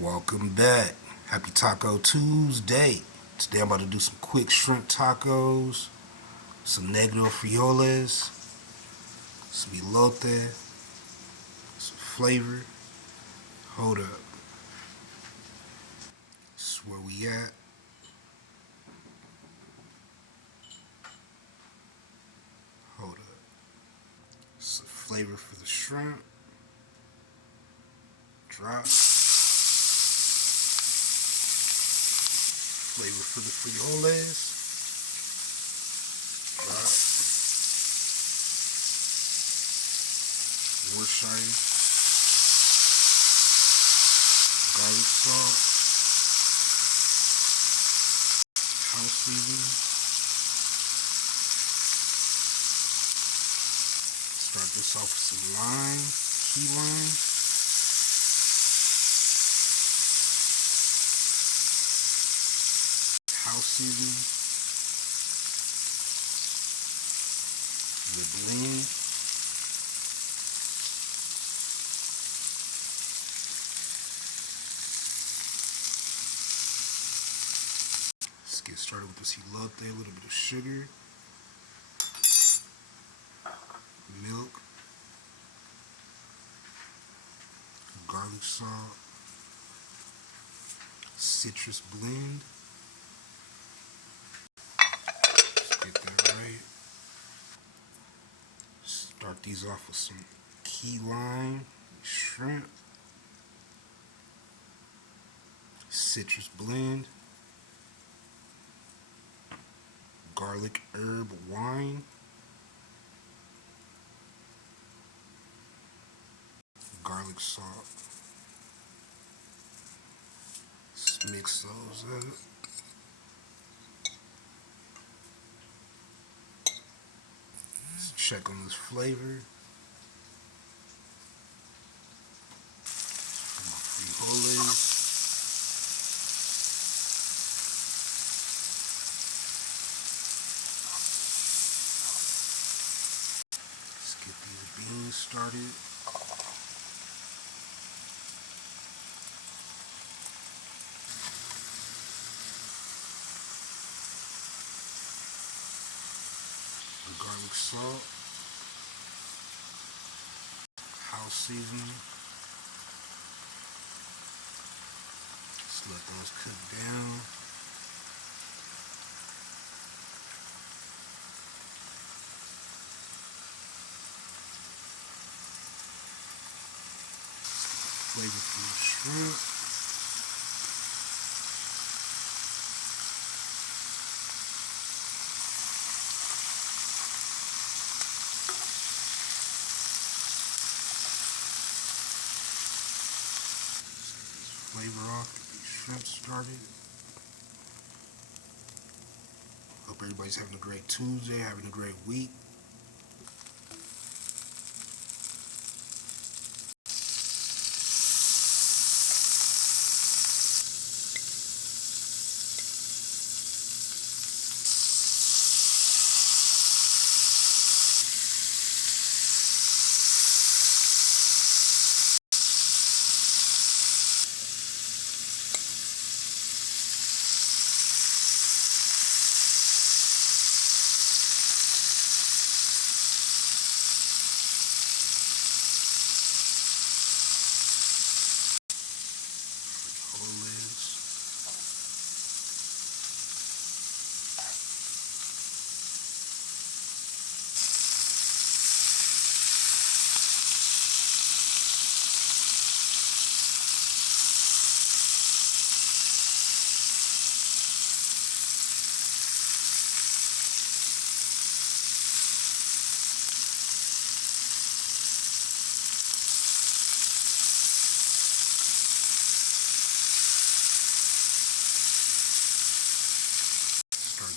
Welcome back. Happy Taco Tuesday. Today I'm about to do some quick shrimp tacos, some negro frijoles, some elote, some flavor. Hold up. This is where we at. Hold up. Some flavor for the shrimp. Drop. Flavor for the frijoles. Drop. Worcestershire. Garlic salt. House seasoning. Start this off with some lime, key lime. House seasoning. The blend. Let's get started with this elote, a little bit of sugar, milk, garlic salt, citrus blend. Let's get that right. Start these off with some key lime, shrimp, citrus blend, garlic herb wine, garlic salt. Let's mix those up. Let's check on this flavor. Frijoles. Let's get these beans started. The garlic salt, house seasoning. Just let those cook down. Flavorful shrimp. Flavor off, get these shrimp started. Hope everybody's having a great Tuesday, having a great week.